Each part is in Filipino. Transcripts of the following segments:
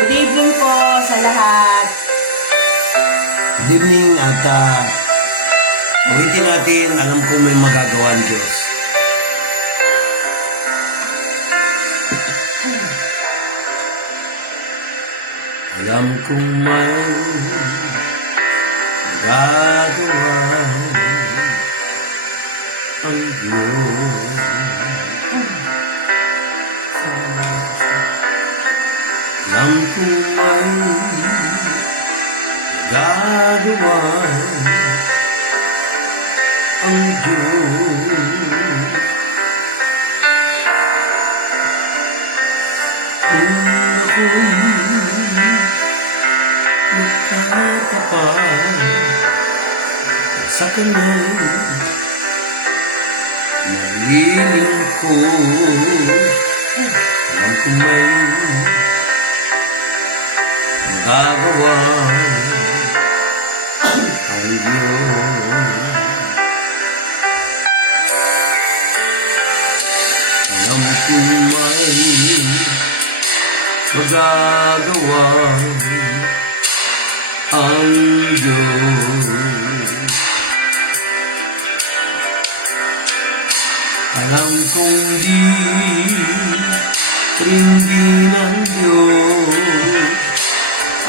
Good evening po sa lahat. Good evening at ulitin natin, alam kong may magagawa ang Diyos. Alam kong may magagawa ang Diyos. Alam kong may magagawa ang Diyos. Kung ako'y magtatapat sa Kanyang naglilingkod, alam kong may magagawa ang Diyos. Alam kong may magagawa ang Diyos. Alam kong hindi ng Diyos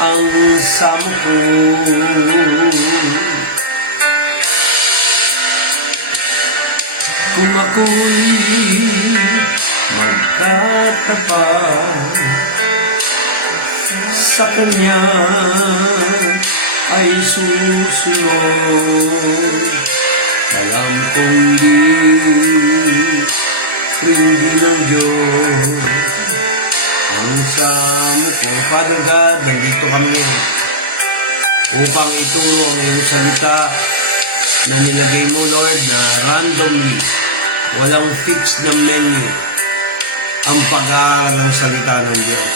ang sampo. Kung ako'y magkatapat sa Kanya ay susunod, alam kong hindi ng Diyos ang samo ko. Father God, nandito kami upang ituro ang iyong salita na nilagay mo, Lord, na randomly, walang fixed na menu ang pag-aaral ng salita ng Diyos.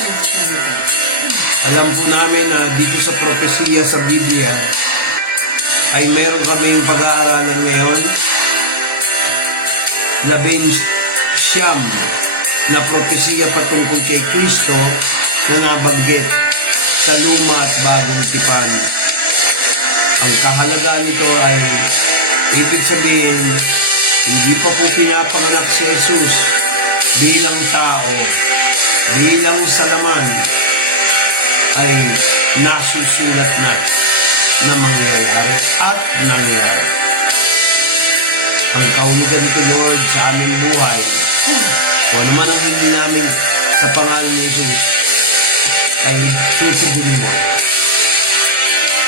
Alam po namin na dito sa propesiya sa Biblia ay meron kaming pag-aaralan ngayon, 11 na propesiya patungkol kay Kristo na nabanggit sa luma at bagong tipan. Ang kahalagaan nito ay ibig sabihin, hindi pa po pinapanganak si Jesus bilang tao, bilang salaman, ay nasusulat na mangyayari at nangyayari. Ang kahulugan nito, Lord, sa aming buhay, kung ano man ang hindi namin sa pangalan ni Jesus, ay tutugunin mo.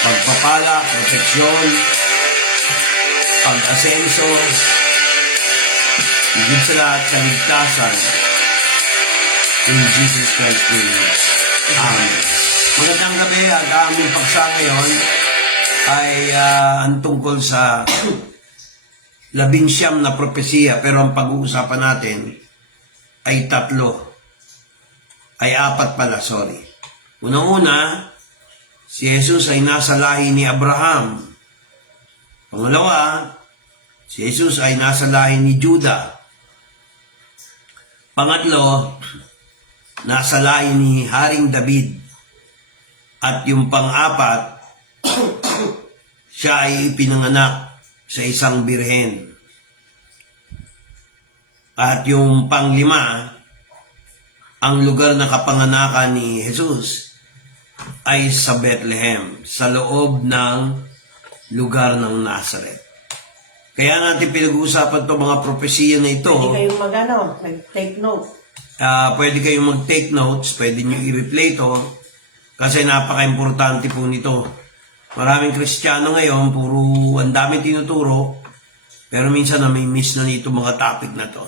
Pagpapala, proteksyon, pag-asenso, higit sa lahat, kaligtasan, in Jesus Christ's name. Amen. Magandang gabi, at aming paksa ngayon ay ang tungkol sa 11 na propesiya, pero ang pag-uusapan natin ay 4. Ay 4 pala, sorry. Unang-una, si Jesus ay nasa lahi ni Abraham. Pangalawa, si Jesus ay nasa lahi ni Judah. Pangatlo, nasa lahi ni Haring David. At yung pang-4, siya ay ipinanganak sa isang birhen. At yung pang-5, ang lugar na kapanganakan ni Jesus ay sa Bethlehem, sa loob ng lugar ng Nazareth. Kaya natin pinag-uusapan itong mga propesiya na ito. Pwede kayong mag-take note. Pwede kayong mag-take notes, pwede nyo i-replay ito, kasi napaka-importante po nito. Maraming Kristiyano ngayon, puro ang daming tinuturo, pero minsan na may miss na nito mga topic na to.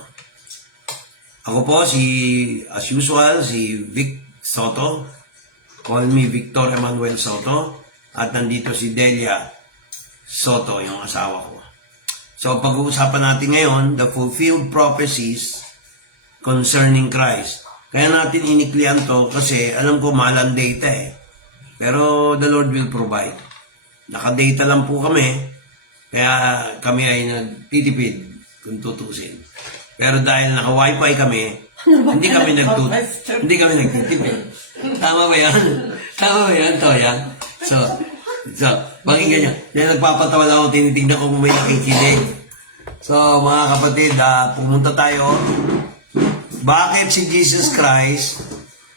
Ako po as usual, si Vic Soto. Call me Victor Emmanuel Soto. At nandito si Delia Soto, yung asawa ko. So pag-uusapan natin ngayon, the fulfilled prophecies concerning Christ. Kaya natin iniklian to kasi alam ko mahal ang data eh. Pero the Lord will provide. Naka-data lang po kami, kaya kami ay nagtitipid kung tutusin. Pero dahil naka-wifi kami, hindi kami nagtitipid. Tama ba yan? Tama ba yan, Toya? So, pakinggan nyo. Yan, nagpapatawa lang ako, tinitignan ko kung may nakikinig. So, mga kapatid, pumunta tayo. Bakit si Jesus Christ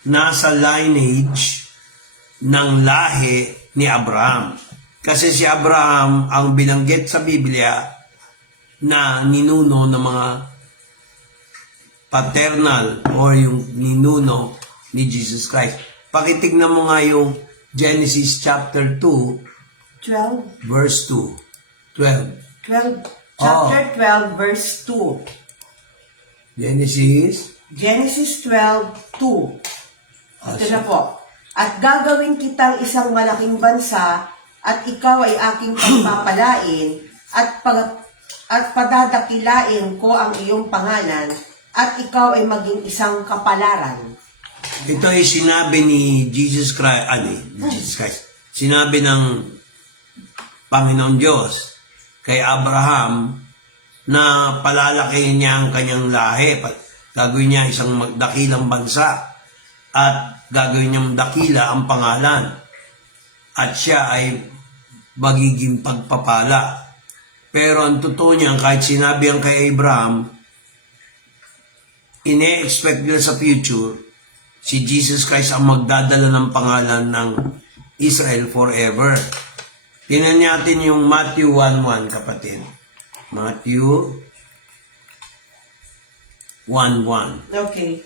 nasa lineage ng lahi ni Abraham? Kasi si Abraham ang binanggit sa Biblia na ninuno ng mga paternal or yung ninuno ni Jesus Christ. Pakitignan mo nga yung Genesis chapter 2, 12. verse 2. 12. Chapter 12, verse 2. Genesis 12:2. Ito na po. At gagawin kitang isang malaking bansa, at ikaw ay aking pagpapalain, at padadakilain ko ang iyong pangalan, at ikaw ay maging isang kapalaran. Ito ay sinabi ni Jesus Christ, sinabi ng Panginoon Diyos kay Abraham na palalakihin niya ang kanyang lahi. Gagawin niya isang dakilang bansa at gagawin niyang dakila ang pangalan. At siya ay magiging pagpapala. Pero ang totoo niya, kahit sinabi ang kay Abraham, ine-expect nila sa future, si Jesus Christ ang magdadala ng pangalan ng Israel forever. Tingnan natin yung Matthew 1:1, kapatid. Matthew 1:1. Okay.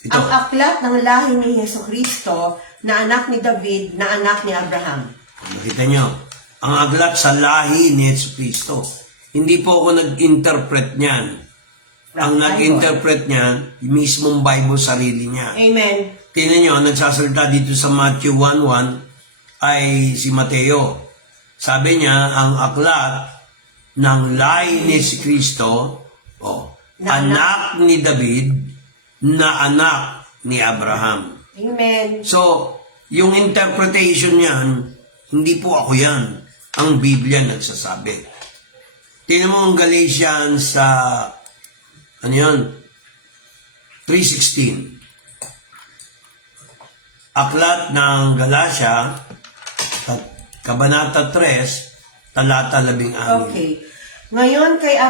Ito. Ang aklat ng lahi ni Jesucristo na anak ni David, na anak ni Abraham. Nakita nyo, ang aglat sa lahi ni Jesucristo. Hindi po ako nag-interpret niyan. Ang nag-interpret niyan, yung mismong Bible sarili niya. Amen. Tingnan nyo, ang nagsasalita dito sa Matthew 1:1 ay si Mateo. Sabi niya, ang aklat ng lahi ni Jesucristo, anak ni David, na anak ni Abraham. Amen. So, yung interpretation niyan, hindi po ako yan. Ang Biblia nagsasabi. Tingnan mo ang Galatians sa, 3:16. Aklat ng Galatia, Kabanata 3, talata 16. Okay. Ngayon kay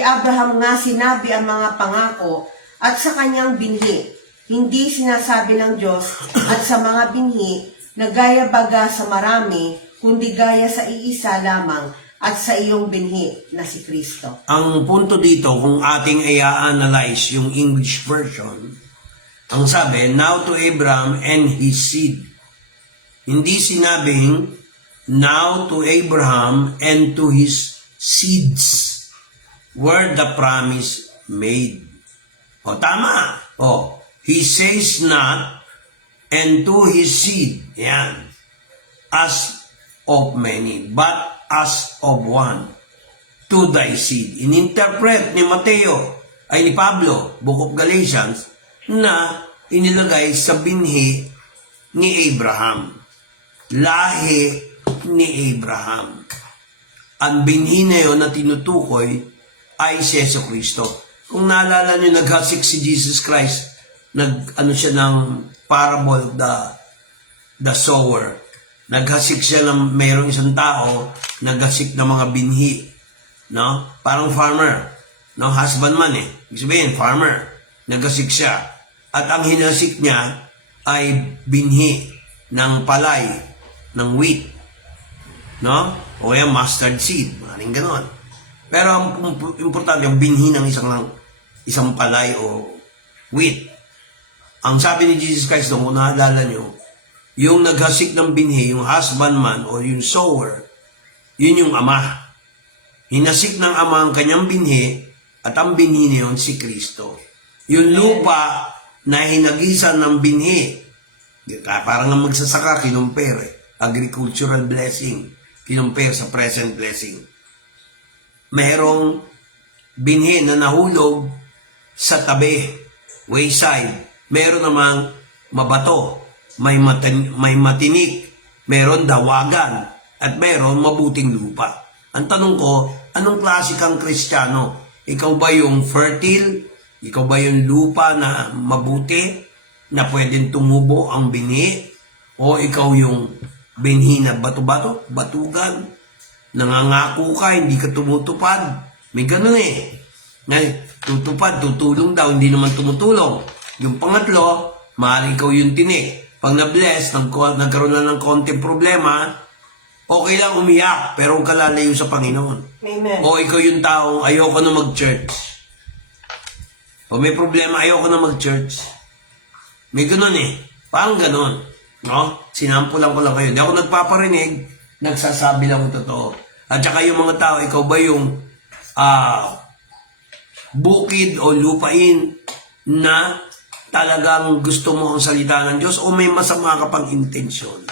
Abraham nga sinabi ang mga pangako at sa kanyang binhi. Hindi sinasabi ng Diyos at sa mga binhi na gaya baga sa marami, kundi gaya sa iisa lamang at sa iyong binhi na si Kristo. Ang punto dito, kung ating i-analyze yung English version, ang sabi, now to Abraham and his seed. Hindi sinabing, now to Abraham and to his seeds were the promise made. O, tama. O, he says not, and to his seed, yan, as of many, but as of one, to thy seed. Ininterpret ni Mateo, ay ni Pablo, Book of Galatians, na inilagay sa binhi ni Abraham. Lahi ni Abraham. Ang binhi na yun na tinutukoy ay si Jesucristo. Kung naalala nyo, naghasik si Jesus Christ, siya ng parable, the sower. Naghasik siya ng mayroong isang tao, naghasik ng mga binhi. No? Parang farmer. No? Husbandman eh. Ibig sabihin, farmer. Naghasik siya. At ang hinasik niya ay binhi ng palay, ng wheat. No? O kaya mustard seed. Maraming ganon. Pero ang importante, yung binhi ng isang palay o wheat. Ang sabi ni Jesus Christ doon, kung naalala nyo, yung naghasik ng binhi, yung husbandman o yung sower, yun yung ama. Hinasik ng ama ang kanyang binhi at ang binhi niyon si Kristo. Yung lupa na hinagisan ng binhi, parang ang magsasaka, kinumpere, agricultural blessing, kinumpere sa present blessing. Merong binhi na nahulog sa tabi, wayside. Meron namang mabato, may matinik, meron dawagan, at meron mabuting lupa. Ang tanong ko, anong klase kang Kristiyano? Ikaw ba yung fertile? Ikaw ba yung lupa na mabuti? na pwedeng tumubo ang binhi, o ikaw yung binhi na bato-bato, batugan, nangangako ka, hindi ka tumutupad. May ganun eh. Ngayon, tutupad, tutulong daw, hindi naman tumutulong. Yung pangatlo, maaaring ikaw yung tinik. Pag na-bless, nagkaroon na ng konting problema, okay lang umiyak, pero huwag ka lalayo sa Panginoon. Amen. O ikaw yung taong ayoko na mag-church. O may problema, ayoko na mag-church. May ganun eh. Parang ganun. No? Sinampulan ko lang kayo. Hindi ako nagpaparinig, nagsasabi lang ko totoo. At saka yung mga tao, ikaw ba yung bukid o lupain na talagang gusto mo ang salita ng Diyos o may masama ka pang intensyon?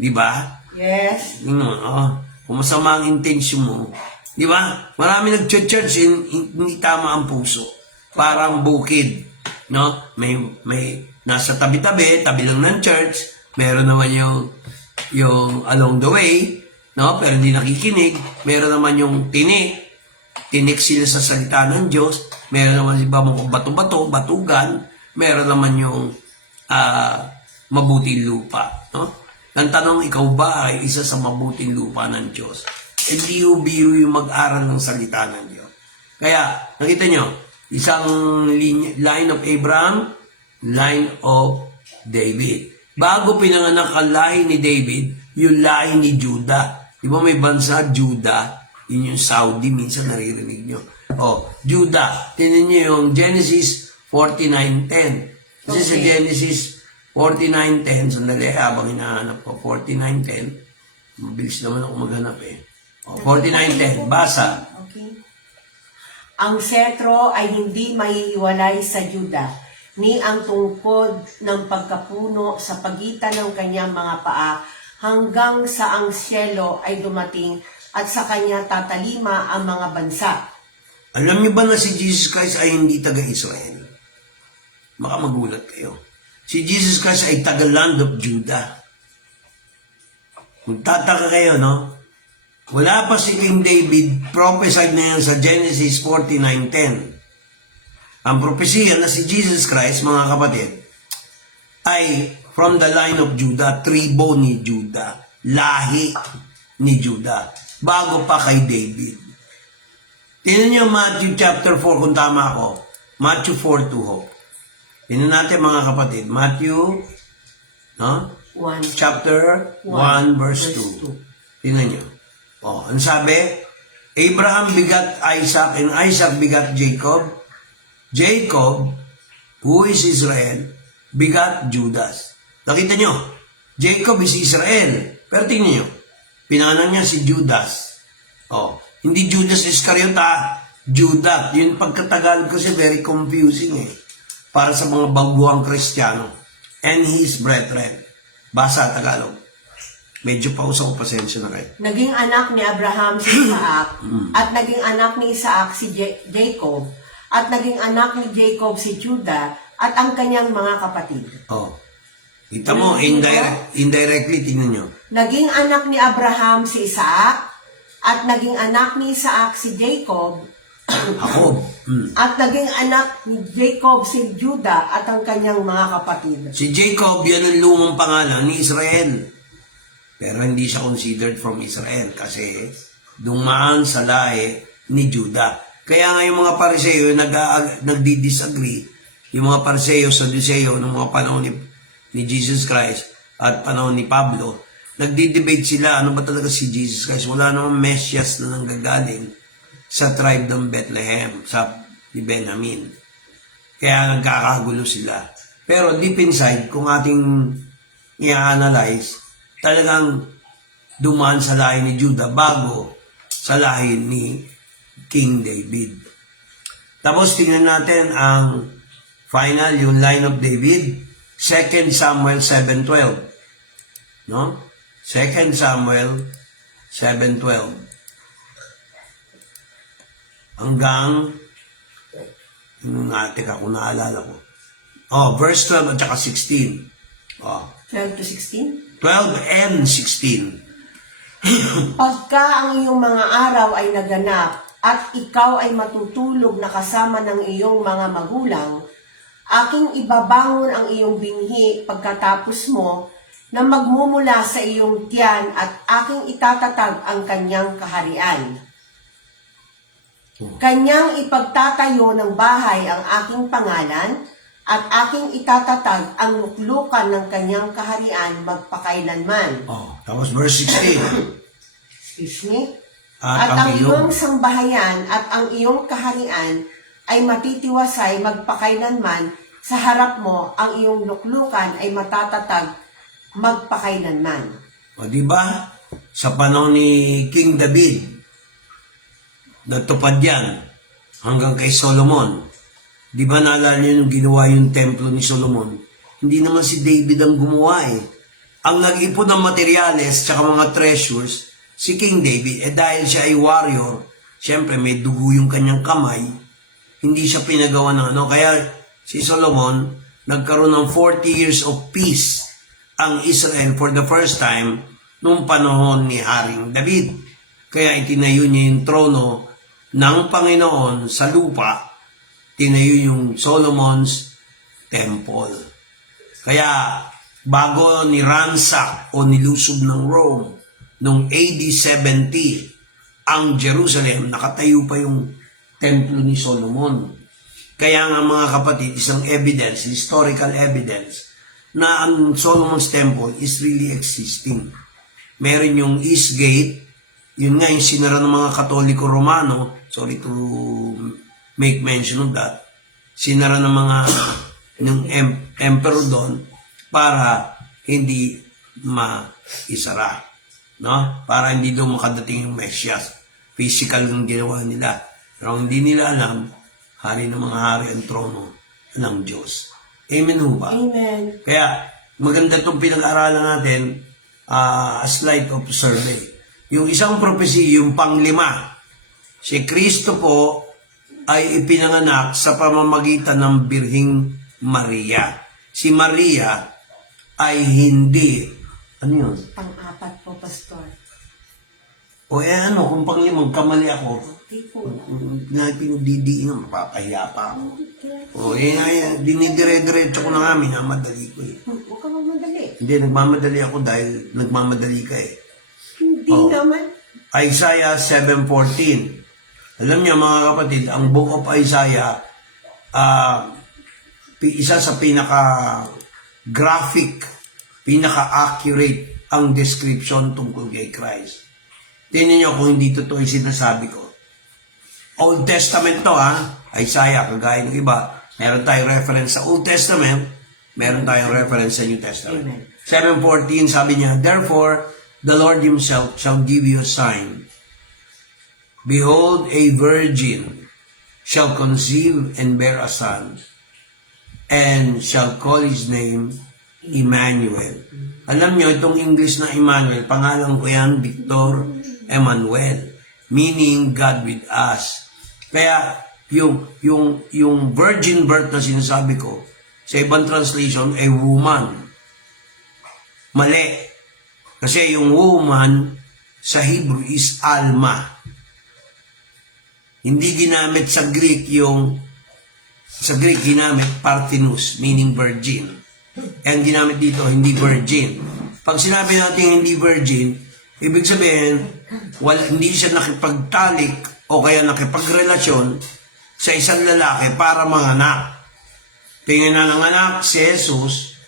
Di ba? Yes. Kung masama ang intensyon mo, di ba? Marami nag-church, hindi tama ang puso. Parang bukid, no? May nasa tabi-tabi, tabi lang ng church, meron naman yung along the way, no? Pero hindi nakikinig. Meron naman yung tinik sila sa salita ng Diyos. Meron naman iba mga bato-bato, batugan. Meron naman yung mabuting lupa, no? Ang tanong, ikaw ba ay isa sa mabuting lupa ng Diyos? Hindi biro yung mag-aral ng salita ng Diyos. Kaya, nakita nyo, isang line of Abraham, line of David. Bago pinanganak ang lahi ni David, yung lahi ni Judah. Di ba may bansa, Judah? Yun yung Saudi, minsan naririnig nyo. Judah. Tinan nyo yung Genesis 49:10. Kasi sa Genesis 49:10, sandali habang hinahanap ko, 49:10. Mabilis naman ako maghanap eh. 49:10, basa. Okay. Ang setro ay hindi maiiwalay sa Juda, ni ang tungkod ng pagkapuno sa pagitan ng kanyang mga paa hanggang sa ang syelo ay dumating at sa kanya tatalima ang mga bansa. Alam niyo ba na si Jesus Christ ay hindi taga-Israel? Baka magulat kayo. Si Jesus Christ ay taga-land of Judah. Kung tataka kayo, no? Wala pa si King David, prophesied na yan sa Genesis 49:10. Ang propesya na si Jesus Christ, mga kapatid, ay from the line of Judah, tribo ni Judah, lahi ni Judah, bago pa kay David. Tingnan niyo Matthew chapter 4, kung tama ako. Matthew 4:2. Tingnan natin mga kapatid. Matthew, no? Chapter 1, verse 2. Tingnan niyo. Ano sabi? Abraham begat Isaac and Isaac begat Jacob. Jacob, who is Israel, begat Judas. Nakita nyo? Jacob is Israel. Pero tingnan nyo. Pinangalan niya si Judas. Hindi Judas Iscariot Judah. Yung pagkatagalog kasi very confusing eh. Para sa mga baguhang Kristiyano. And his brethren. Basa Tagalog. Medyo pausa ko, pasensya na kayo. Naging anak ni Abraham si Isaac, at naging anak ni Isaac si Jacob, at naging anak ni Jacob si Judah, at ang kanyang mga kapatid. Kita mo, indirectly, tingnan nyo. Naging anak ni Abraham si Isaac, at naging anak ni Isaac si Jacob, at naging anak ni Jacob si Judah, at ang kanyang mga kapatid. Si Jacob, yan ang lumang pangalan ni Israel. Pero hindi siya considered from Israel kasi dumaan sa lahi ni Judah. Kaya nga yung mga Pariseo nagdi-disagree. Yung mga Pariseo sa Saduseo ng mga panahon ni Jesus Christ at panahon ni Pablo, nagdi-debate sila ano ba talaga si Jesus Christ. Wala namang Mesias na nanggagaling sa tribe ng Bethlehem, ni Benjamin. Kaya nagkakagulo sila. Pero deep inside, kung ating i-analyze, talagang dumaan sa lahi ni Judah bago sa lahi ni King David. Tapos tingnan natin ang final, yung line of David, 2 Samuel 7:12. No? 2 Samuel 7:12. Hanggang, teka kung naalala ko. Verse 12 at saka 16. 12 to 16? 12 and 16. Pagka ang iyong mga araw ay naganap at ikaw ay matutulog na kasama ng iyong mga magulang, Aking ibabangon ang iyong binhi pagkatapos mo na magmumula sa iyong tiyan at aking itatatag ang kanyang kaharian. Kanyang ipagtatayo ng bahay ang aking pangalan at aking itatatag ang luklukan ng kanyang kaharian magpakailanman. Tapos verse 16. Excuse me? At At ang ang iyong- iyong sambahayan at ang iyong kaharian ay matitiwasay magpakailanman. Sa harap mo, ang iyong luklukan ay matatatag magpakailanman. O di ba? Sa panahon ni King David, natupad yan hanggang kay Solomon. Di ba naalala niyo nung ginawa yung templo ni Solomon? Hindi naman si David ang gumawa eh. Ang nag-ipon ng materyales tsaka mga treasures, si King David. Dahil siya ay warrior, syempre may dugo yung kanyang kamay, hindi siya pinagawa ng ano. Kaya si Solomon, nagkaroon ng 40 years of peace ang Israel for the first time nung panahon ni Haring David. Kaya itinayo niya yung trono ng Panginoon sa lupa, tinayo yung Solomon's Temple. Kaya bago ni-ransack o nilusob ng Rome noong AD 70, ang Jerusalem, nakatayo pa yung templo ni Solomon. Kaya nga mga kapatid, isang evidence, historical evidence, na ang Solomon's Temple is really existing. Meron yung East Gate, yun nga yung sinara ng mga Katoliko Romano, sorry to make mention of that, sinara ng mga ng emperor doon para hindi maisara, no? Para hindi doon makadating yung Mesias. Physical yung ginawa nila. Pero hindi nila alam, hari ng mga hari ang trono ng Diyos. Amen ho ba? Amen. Kaya maganda itong pinag-aralan natin, a slight of survey. Yung isang prophecy, yung panglima, si Kristo po ay ipinanganak sa pamamagitan ng Birhing Maria. Si Maria ay hindi, ano yun? Pang-apat po, Pastor. O ano, kung panglimang kamali ako, Di po. na pinagdidiin, mapapahiya pa ako. O dinidire-diretso ko na nga, minamadali ko eh. Huwag ka magmadali. Hindi, nagmamadali ako dahil nagmamadali ka eh. Hindi Oh. naman. Isaiah 7:14. Alam niyo mga kapatid, ang book of Isaiah, isa sa pinaka-graphic, pinaka-accurate ang description tungkol kay Christ. Tingnan niyo kung hindi totoo yung sinasabi ko. Old Testament to Isaiah, kagaya ng iba. Meron tayong reference sa Old Testament, meron tayong reference sa New Testament. Amen. 7:14 sabi niya, "Therefore, the Lord himself shall give you a sign. Behold, a virgin shall conceive and bear a son, and shall call his name Emmanuel." Alam niyo, itong English na Emmanuel, pangalan ko yan, Victor Emmanuel, meaning God with us. Kaya, yung virgin birth na sinasabi ko, sa ibang translation, a woman. Mali. Kasi yung woman sa Hebrew is Alma. Hindi ginamit sa Greek sa Greek ginamit Parthenus, meaning virgin. And ginamit dito, hindi virgin. Pag sinabi natin hindi virgin, ibig sabihin, hindi siya nakipagtalik o kaya nakipagrelasyon sa isang lalaki para manganak. Tingnan na ng anak si Jesus,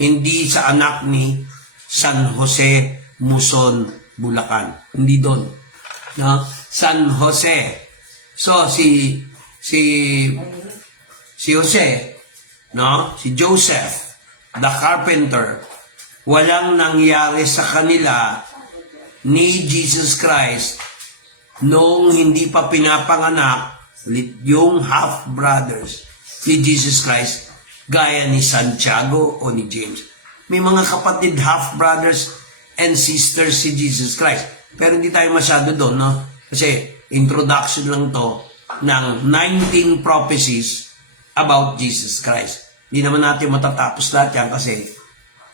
hindi sa anak ni San Jose, Muson, Bulacan. Hindi doon. No? San Jose. So, si Jose, no? Si Joseph, the carpenter, walang nangyari sa kanila ni Jesus Christ noong hindi pa pinapanganak yung half-brothers ni Jesus Christ gaya ni Santiago o ni James. May mga kapatid half-brothers and sisters si Jesus Christ. Pero hindi tayo masyado doon, no? Kasi introduction lang to ng 19 prophecies about Jesus Christ. Hindi naman natin matatapos lahat yan kasi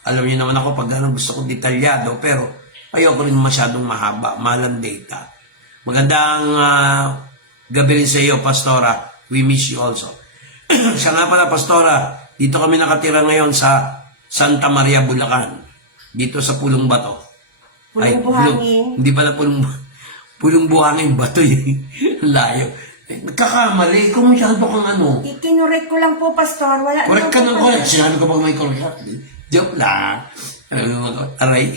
alam niyo naman ako pag gusto ko detalyado, pero ayoko rin masyadong mahaba, malang data. Magandang gabi rin sa iyo, Pastora. We miss you also. Siya nga pala, Pastora, dito kami nakatira ngayon sa Santa Maria, Bulacan. Dito sa Pulong Bato. Pulong Buhangin. Hindi pala Pulong Buhangin, Bato eh. Layo. Nagkakamali, kung masyado kang ano. Ikinurek ko lang po, Pastor. Wala Correct ka naman ng po correct. Sinabi ko bang may correct? Joke lang. Aray.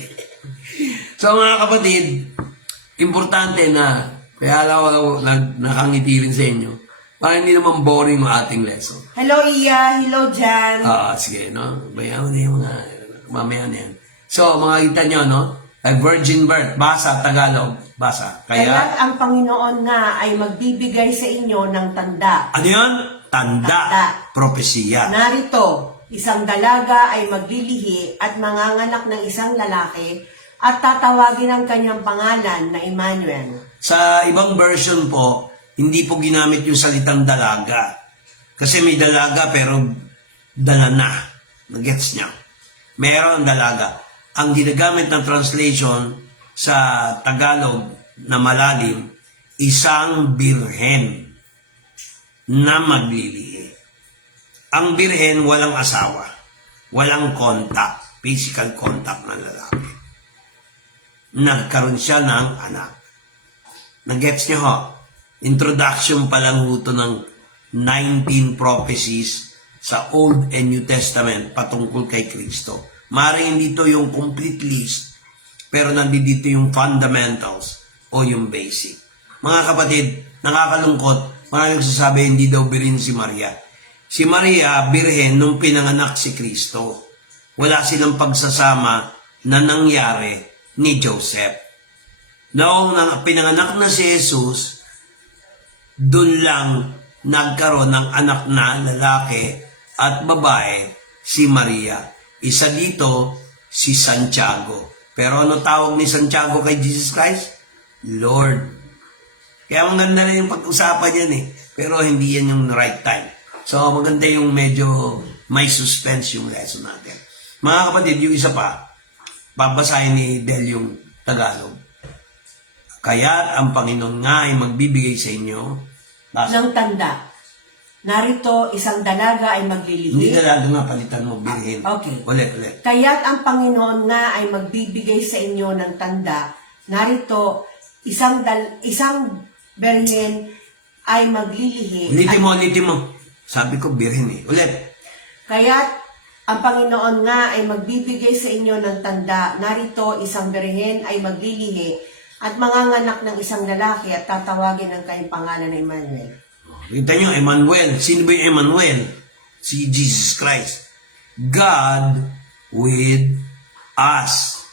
So mga kapatid, importante na kaya ako nakangiti rin sa inyo para hindi naman boring ang ating lesson. Hello, Iya. Hello, Jan. Sige, no? Bayaw na yung mga mamaya na yan. So, mga kita nyo, no? A virgin birth. Basa, Tagalog. Basa. Kaya't ang Panginoon nga ay magbibigay sa inyo ng tanda. Ano yun? Tanda. Tanda. Propesiya. Narito, isang dalaga ay maglilihi at manganganak ng isang lalaki at tatawagin ang kanyang pangalan na Emmanuel. Sa ibang version po, hindi po ginamit yung salitang dalaga. Kasi may dalaga pero dala na. Nagets niya. Meron dalaga. Ang ginagamit ng translation sa Tagalog na malalim, isang birhen na maglilihi. Ang birhen walang asawa. Walang contact. Physical contact ng lalaki. Nagkaroon siya ng anak. Nagets niyo ho? Introduction pa lang ho ito ng 19 prophecies sa Old and New Testament patungkol kay Kristo. Maring hindi ito yung complete list, pero nandito yung fundamentals o yung basic. Mga kapatid, nakakalungkot, maraming nagsasabi hindi daw birhen si Maria. Si Maria, birhen nung pinanganak si Kristo. Wala silang pagsasama na nangyari ni Joseph. Noong pinanganak na si Jesus, dun lang nagkaroon ng anak na lalaki at babae, si Maria. Isa dito, si Santiago. Pero ano tawag ni Santiago kay Jesus Christ? Lord. Kaya maganda na yung pag-usapan yan eh. Pero hindi yan yung right time. So maganda yung medyo may suspense yung lesson natin. Mga kapatid, yung isa pa, babasahin ni Del yung Tagalog. Kaya ang Panginoon nga ay magbibigay sa inyo Ng tanda. Narito, isang dalaga ay maglilihi. Hindi dalaga nga palitan mo, birhen. Okay. Ulit. Kaya't ang Panginoon nga ay magbibigay sa inyo ng tanda. Narito, isang birhen ay maglilihi. Ulitin mo. Sabi ko, birhen eh. Ulit. Kaya't ang Panginoon nga ay magbibigay sa inyo ng tanda. Narito, isang birhen ay maglilihi at manganganak ng isang lalaki at tatawagin ang kanyang pangalan na Emmanuel. Kita nyo, Emmanuel. Sino ba yung Emmanuel? Si Jesus Christ. God with us.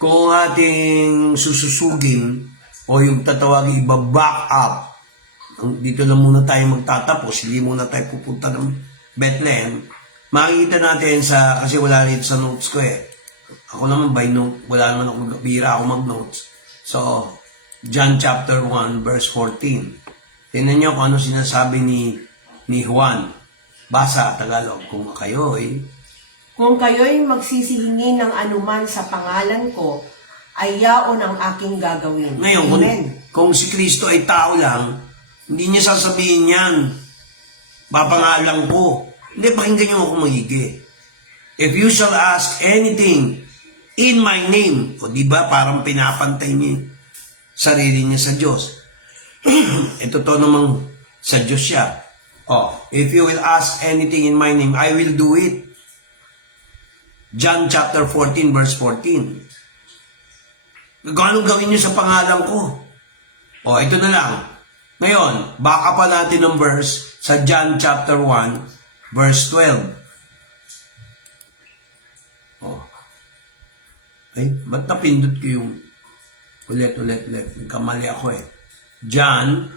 Kung ating sususugin o yung tatawagin iba-back up, dito lang muna tayo magtatapos, hindi muna tayo pupunta ng Bethlehem, makikita natin kasi wala rito sa notes ko eh. Ako naman by note, wala naman ako, bira ako mag-notes. So, John chapter 1 verse 14. Tingnan nyo kung ano sinasabi ni Juan. Basa, Tagalog. Kung kayo'y magsisihingi ng anuman sa pangalan ko, ay yaon ang aking gagawin. Ngayon, kung si Kristo ay tao lang, hindi niya sasabihin yan. Papangalan ko. Hindi, pakinggan nyo ako magigi. If you shall ask anything in my name, o diba parang pinapantay niya sarili niya sa Diyos. Ito to namang sa Diyos siya. If you will ask anything in my name, I will do it. John chapter 14 verse 14. Kung anong gawin niyo sa pangalan ko? Ito na lang. Ngayon, baka pa natin ng verse sa John chapter 1 verse 12. Ba't napindot ko yung ulit. Nagkamali ako eh. John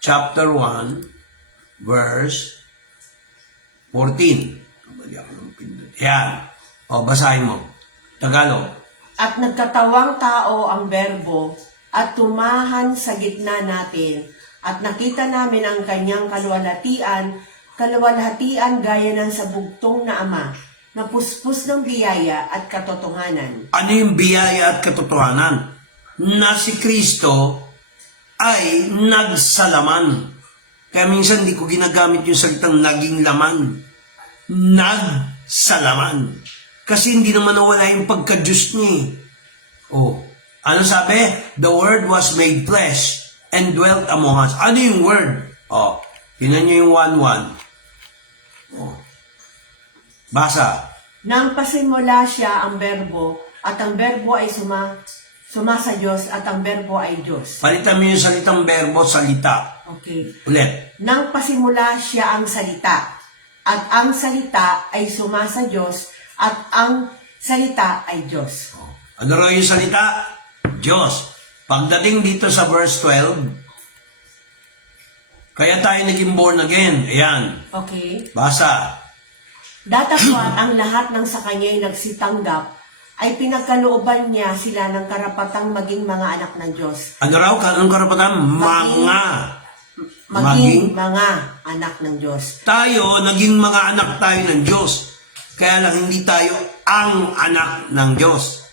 chapter 1 verse 14. Kamali ako ng pindot. Yan. Basahin mo. Tagalog. At nagkatawang tao ang berbo at tumahan sa gitna natin at nakita namin ang kanyang kaluwalhatian gaya ng sabugtong na ama na puspos ng biyaya at katotohanan. Ano yung biyaya at katotohanan? Na si Kristo ay nagsalaman. Kaya minsan hindi ko ginagamit yung salitang naging laman. Nagsalaman. Kasi hindi naman nawala yung pagka-Diyos niya eh. Oh, ano sabi? The Word was made flesh and dwelt among us. Ano yung Word? Oh, tingnan niyo yung 1:1. Oh. Basa. Nang pasimula siya ang berbo, at ang berbo ay suma sa Diyos, at ang berbo ay Diyos. Palitan mo yung salitang berbo, salita. Okay. Ulit. Nang pasimula siya ang salita, at ang salita ay suma sa Diyos, at ang salita ay Diyos. Ano raw yung salita? Diyos. Pagdating dito sa verse 12, kaya tayo naging born again. Ayan. Okay. Basa. Datapwat ang lahat ng sa kanya'y nagsitanggap, ay pinagkalooban niya sila ng karapatang maging mga anak ng Diyos. Ano raw? Anong karapatan? Maging mga anak ng Diyos. Tayo, naging mga anak tayo ng Diyos. Kaya lang hindi tayo ang anak ng Diyos.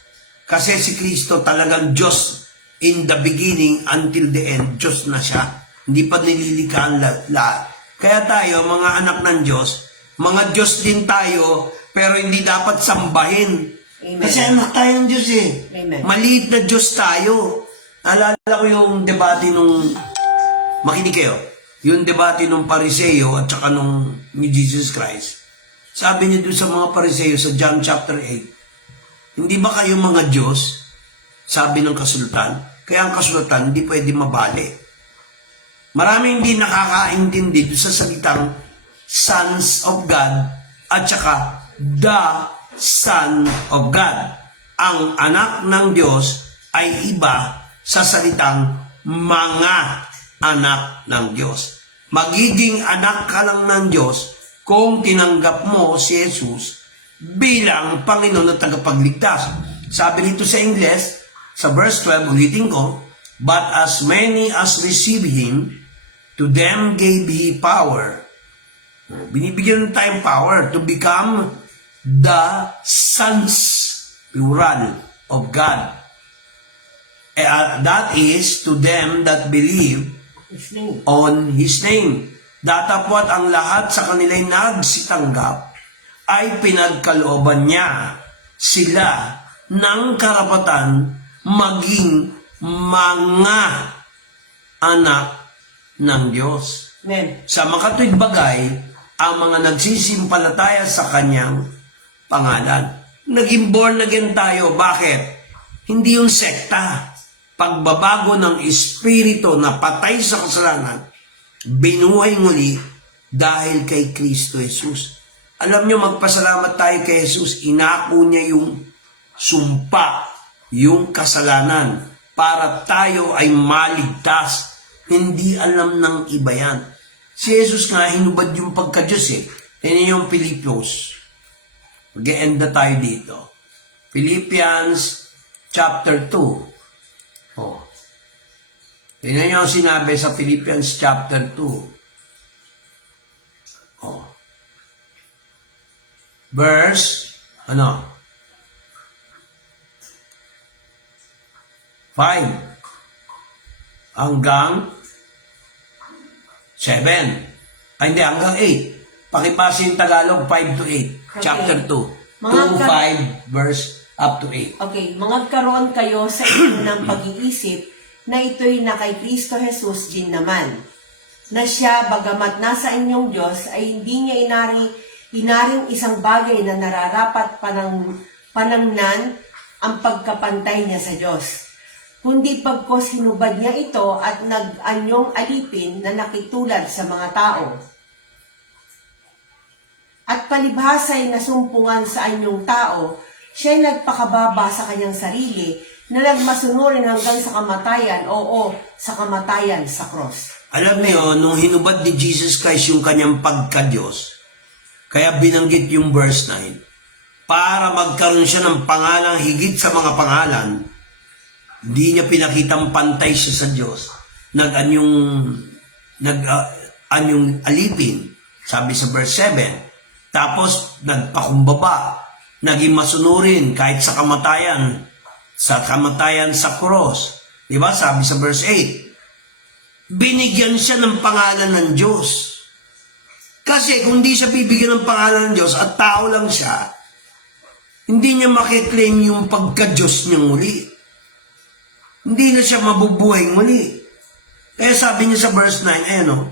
Kasi si Kristo talagang Diyos in the beginning until the end. Diyos na siya. Hindi pa nililikhaan lahat. Kaya tayo, mga anak ng Diyos, mga Diyos din tayo, pero hindi dapat sambahin. Amen. Kasi anak tayo ng Diyos eh. Amen. Maliit na Diyos tayo. Alala ko yung debate nung, makinig kayo, yung debate nung Pariseo at saka nung ni Jesus Christ. Sabi niya doon sa mga Pariseo sa John chapter 8, hindi ba kayo mga Diyos? Sabi ng kasultan. Kaya ang kasultan hindi pwede mabali. Maraming hindi nakakaintindi doon sa salitang sons of God at saka the Son of God. Ang anak ng Diyos ay iba sa salitang mga anak ng Diyos. Magiging anak ka lang ng Diyos kung tinanggap mo si Jesus bilang Panginoon at tagapagligtas. Sabi nito sa Ingles, sa verse 12, ulitin ko, but as many as receive Him, to them gave He power. Binibigyan tayong power to become the sons, plural, of God. That is to them that believe His name. on His name. Datapwat ang lahat sa kanila'y nagsitanggap ay pinagkalooban niya sila ng karapatan maging mga anak ng Diyos. Amen. Sa makatuwid bagay, ang mga nagsisimpalataya sa Kanyang pangalan. Naging born again tayo. Bakit? Hindi yung sekta. Pagbabago ng espiritu na patay sa kasalanan, binuhay muli dahil kay Kristo Jesus. Alam nyo, magpasalamat tayo kay Jesus. Inako niya yung sumpa, yung kasalanan, para tayo ay maligtas. Hindi alam ng iba yan. Si Jesus nga, hinubad yung pagka-Diyos eh. Yan yung Philippians. Mag-e-end na tayo dito. Philippians chapter 2. Oh. Tingnan niyo ang sinabi sa Philippians chapter 2. Oh. Verse, 5 hanggang 7. Ay, hindi, hanggang 8. Pakipasa yung Tagalog, 5 to 8. Okay. Chapter 2. Mga 2, 5, verse up to 8. Okay, mangagkaroon kayo sa inyo ng pag-iisip na ito'y na kay Kristo Jesus din naman. Na siya, bagamat nasa inyong Diyos, ay hindi niya inaring isang bagay na nararapat panangnan ang pagkapantay niya sa Diyos. Kundi pagkos hinubad niya ito at nag-anyong alipin na nakitulad sa mga tao. At palibhasa'y nasumpungan sa anyong tao, siya'y nagpakababa sa kanyang sarili na nagmasunurin hanggang sa kamatayan, sa kamatayan sa cross. Alam niyo, nung hinubad ni Jesus Christ yung kanyang pagka-Diyos, kaya binanggit yung verse 9, para magkaroon siya ng pangalang higit sa mga pangalan, hindi niya pinakitang pantay siya sa Diyos. Anyong alipin, sabi sa verse 7. Tapos nagpakumbaba, naging masunurin kahit sa kamatayan sa cross. Diba? Sabi sa verse 8. binigyan siya ng pangalan ng Diyos. Kasi kung di siya bibigyan ng pangalan ng Diyos at tao lang siya, hindi niya makiklaim yung pagka-Diyos niya muli. Hindi na siya mabubuhay muli. Kaya sabi niya sa verse 9, ayan o,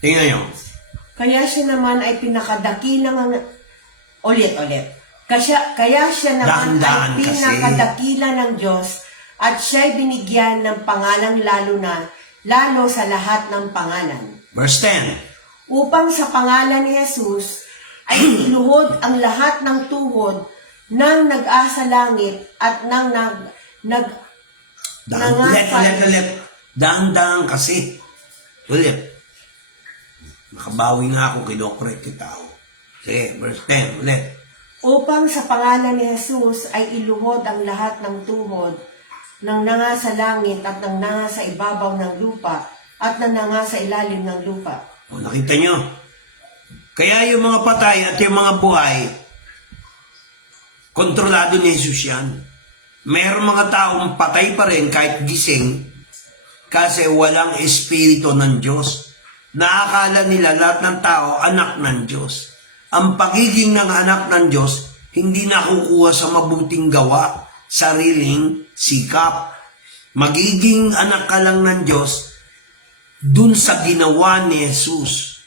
tingnan niyo. Kaya siya naman ay pinakadakilang ulit. Kaya siya naman Dahan-dahan ay pinakadakila ng Diyos at siya'y binigyan ng pangalang lalo sa lahat ng pangalan. Verse 10. Upang sa pangalan ni Jesus ay iluhod ang lahat ng tuhod ng nag-asa langit at ng Ulit. Dahan-dahan kasi. Ulit. Makabawi nga ako, kinokorek kita ako. Sige, verse 10, ulit. Upang sa pangalan ni Jesus ay iluhod ang lahat ng tuhod ng nangasa langit at ng nangasa ibabaw ng lupa at ng nangasa ilalim ng lupa. O, nakita nyo? Kaya yung mga patay at yung mga buhay, kontrolado ni Jesus yan. Mayroong mga taong patay pa rin kahit gising kasi walang espiritu ng Diyos. Naakala nila lahat ng tao anak ng Diyos. Ang pagiging ng anak ng Diyos hindi nakukuha sa mabuting gawa, sariling sikap. Magiging anak ka lang ng Diyos dun sa ginawa ni Jesus.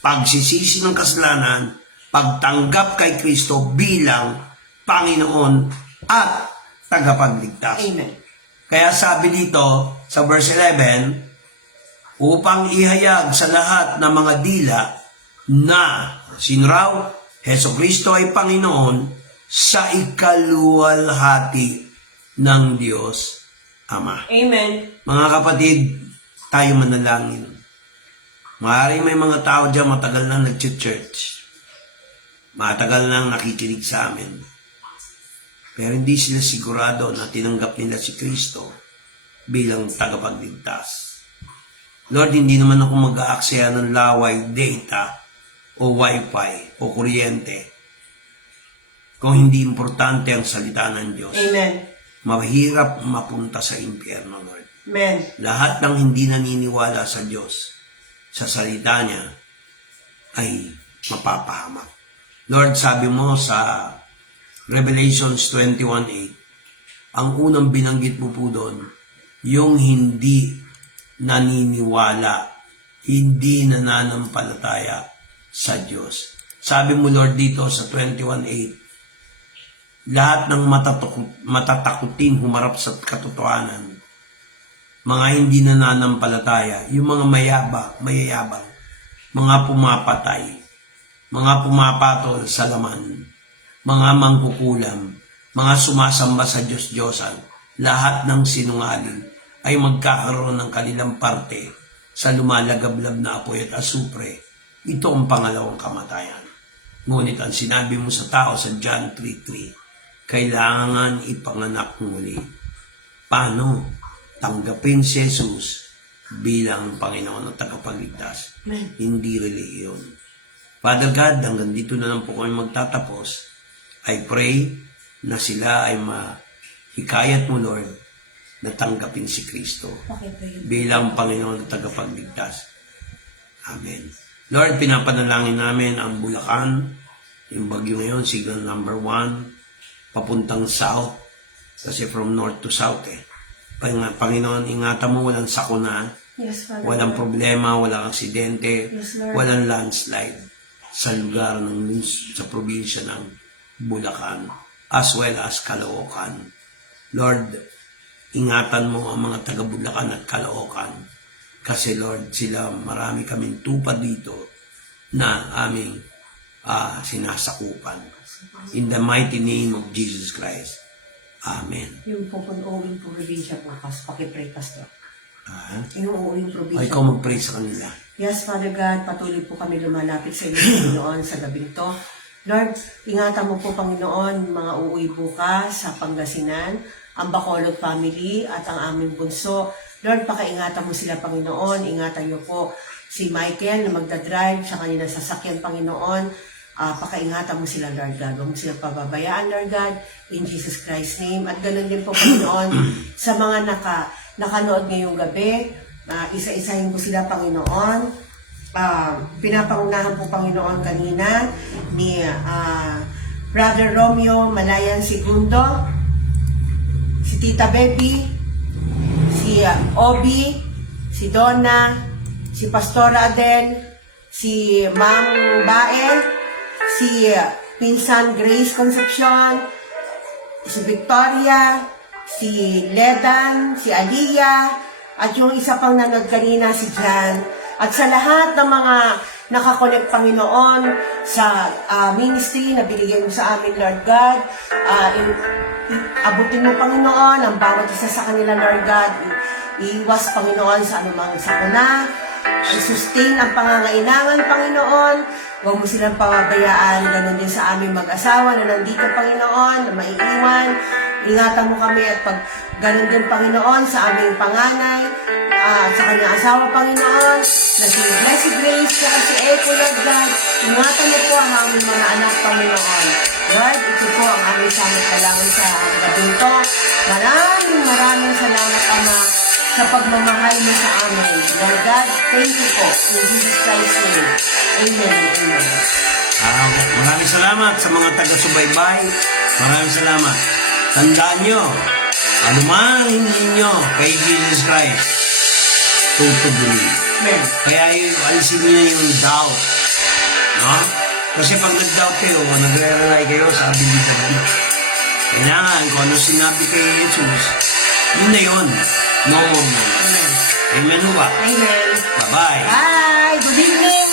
Pagsisisi ng kasalanan, pagtanggap kay Kristo bilang Panginoon at tagapagligtas. Amen. Kaya sabi dito sa verse 11, upang ihayag sa lahat ng mga dila na sino raw? Hesukristo ay Panginoon sa ikaluwalhati ng Diyos Ama. Amen. Mga kapatid, tayo manalangin. Maaaring may mga tao dyan matagal na nag-church. Matagal na nakikinig sa amin. Pero hindi sila sigurado na tinanggap nila si Kristo bilang tagapagligtas. Lord, hindi naman ako mag-aaksaya ng laway, data, o wifi, o kuryente. Kung hindi importante ang salita ng Diyos. Amen. Mahirap mapunta sa impyerno, Lord. Amen. Lahat ng hindi naniniwala sa Diyos, sa salita niya, ay mapapahamak. Lord, sabi mo sa Revelations 21:8, ang unang binanggit mo po doon, yung hindi naniniwala, hindi nananampalataya sa Diyos. Sabi mo, Lord, dito sa 21:8, lahat ng matatakutin humarap sa katotohanan, mga hindi nananampalataya, yung mga mayayabang, mga pumapatay, mga pumapatol sa laman, mga mangkukulam, mga sumasamba sa Diyos-Diyosan, lahat ng sinungaling ay magkakaroon ng kanilang parte sa lumalagablab na apoy at asupre. Ito ang pangalawang kamatayan. Ngunit ang sinabi mo sa tao sa John 3:3, kailangan ipanganak muli. Paano? Tanggapin si Jesus bilang Panginoon at tagapagligtas. Hindi relihiyon. Father God, hanggang dito na lang po kami magtatapos. I pray na sila ay mahikayat mo, Lord, na tanggapin si Kristo bilang Panginoon at tagapagligtas. Amen. Lord, pinapanalangin namin ang Bulacan, yung bagyo ngayon, signal number 1, papuntang south, kasi from north to south Panginoon, ingatan mo, walang sakuna, Yes, Father. walang problema, walang aksidente, Yes, Lord. walang landslide sa lugar sa probinsya ng Bulacan, as well as Caloocan. Lord, ingatan mo ang mga taga-Bulacan at Caloocan. Kasi Lord, sila marami kaming tupad dito na aming sinasakupan. In the mighty name of Jesus Christ. Amen. Yung uuwing probinsya bukas, pakipray, Pastor. Yung uuwing Ay, probinsya. ikaw mag-pray sa kanila. Yes, Father God, patuloy po kami lumalapit sa inyo, Panginoon, sa gabing to. Lord, ingatan mo po, Panginoon, mga uuwi bukas sa Pangasinan, ang Bacolod family at ang aming bunso. Lord, pakaingatan mo sila, Panginoon. Ingatan niyo po si Michael na magdadrive sa kanilang sasakyan, Panginoon. Pakaingatan mo sila, Lord God. Huwag mo silang pababayaan, Lord God, in Jesus Christ's name. At ganun din po, Panginoon, sa mga nakanood ngayong gabi, Isa-isahin ko sila, Panginoon. Pinapangunahan po, Panginoon, kanina ni Brother Romeo Malayan Segundo, si Tita Baby, si Obi, si Donna, si Pastora Adel, si Ma'am Bae, si Pinsan Grace Concepcion, si Victoria, si Ledan, si Aliyah, at yung isa pang nanood kanina, si Jan. At sa lahat ng mga nakakonect, Panginoon, sa ministry na binigay mo sa amin, Lord God, abutin mo, Panginoon, ang bawat isa sa kanila, Lord God. Iwas, Panginoon, sa anumang sakuna. I-sustain ang pangangailangan, Panginoon. Huwag mo silang pababayaan. Ganon din sa aming mag-asawa na nandito, Panginoon, na maiiwan. Ingatan mo kami at pag ganon din, Panginoon, sa aming panganay, sa kanyang asawa, Panginoon, na si Blessed Grace, at si Echo, Lord God. Ingatan mo po ang aming mga anak, Panginoon. Lord, ito po ang aming samot dalangin sa gabing to. Maraming salamat, Ama, sa pagmamahal mo sa amin. Lord God, thank you po. In Jesus Christ's name. Amen. Amen. Maraming salamat sa mga taga-subaybay. Maraming salamat. Tandaan nyo, anumang hindi nyo kay Jesus Christ, tutuloy. Amen. Kaya alisin nyo na yung doubt. No? Kasi pag nag-doubt kayo, nagre-rely kayo sa abilidad nyo. Kailangan kung ano sinabi kay Jesus, yun na yun. No more. Amen. Amen ba? Amen. Bye-bye. Bye. Good evening.